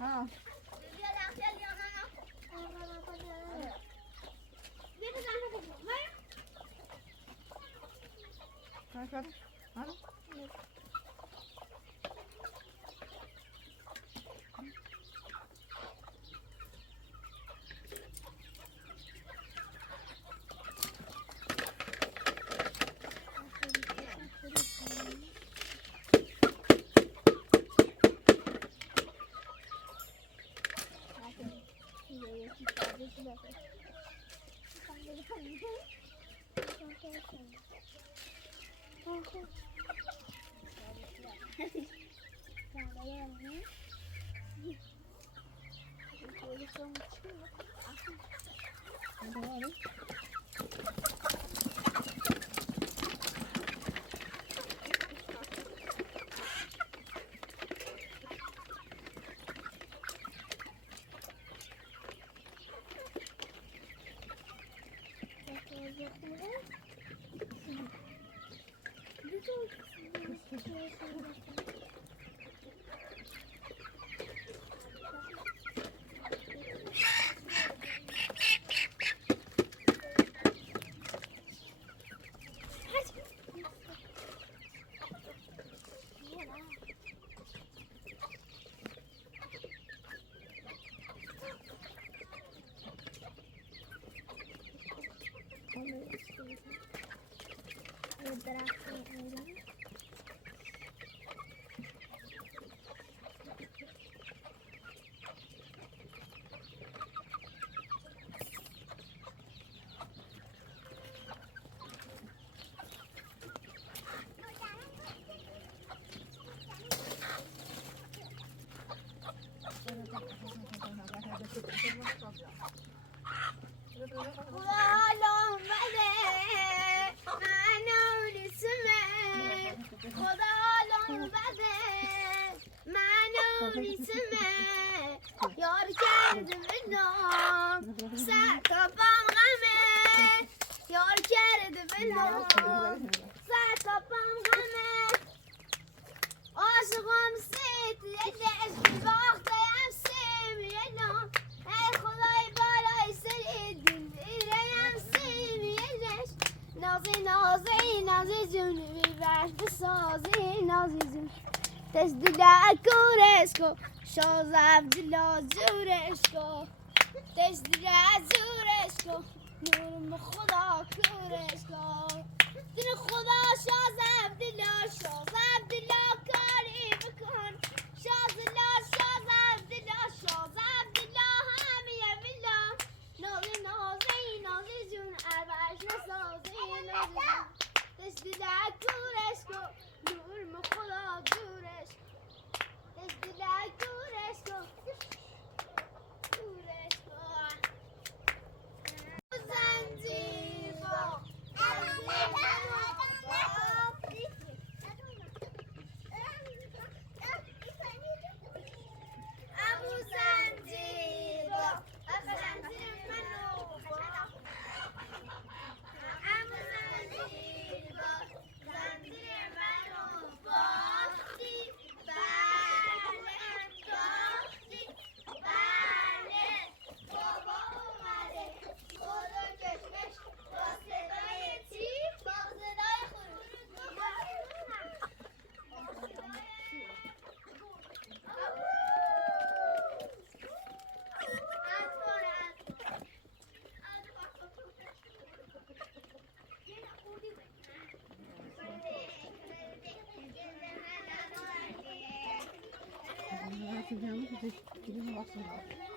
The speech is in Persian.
ها یار کرده به نام سر تا پام غمه یار کرده به نام سر تا پام غمه عاشقم ست یدش باختم سیم یدم ای خدای بالای سر دل بیرم سیم یدش نازی نازی نازی جونی بیبرد بسازی نازی جونی دست دل کورش کو شاز عبدالله زورش کو دست دل زورش کو نورم خدا کورش کو دل خدا شاز عبدالله کاری بکن شاز عبدالله همیه بلا نازی جون عربش نسازی نازی جون دست دل کورش کو نورم خدا کورش دست دل کورش کو زنجیبا ابو زنجیبا ابو زنجیر منو ابو زنجیبا زنجیر منو باختی بله بابا اومده خدا کشمش با صدای چی؟ با صدای Gidiyorum, bakın.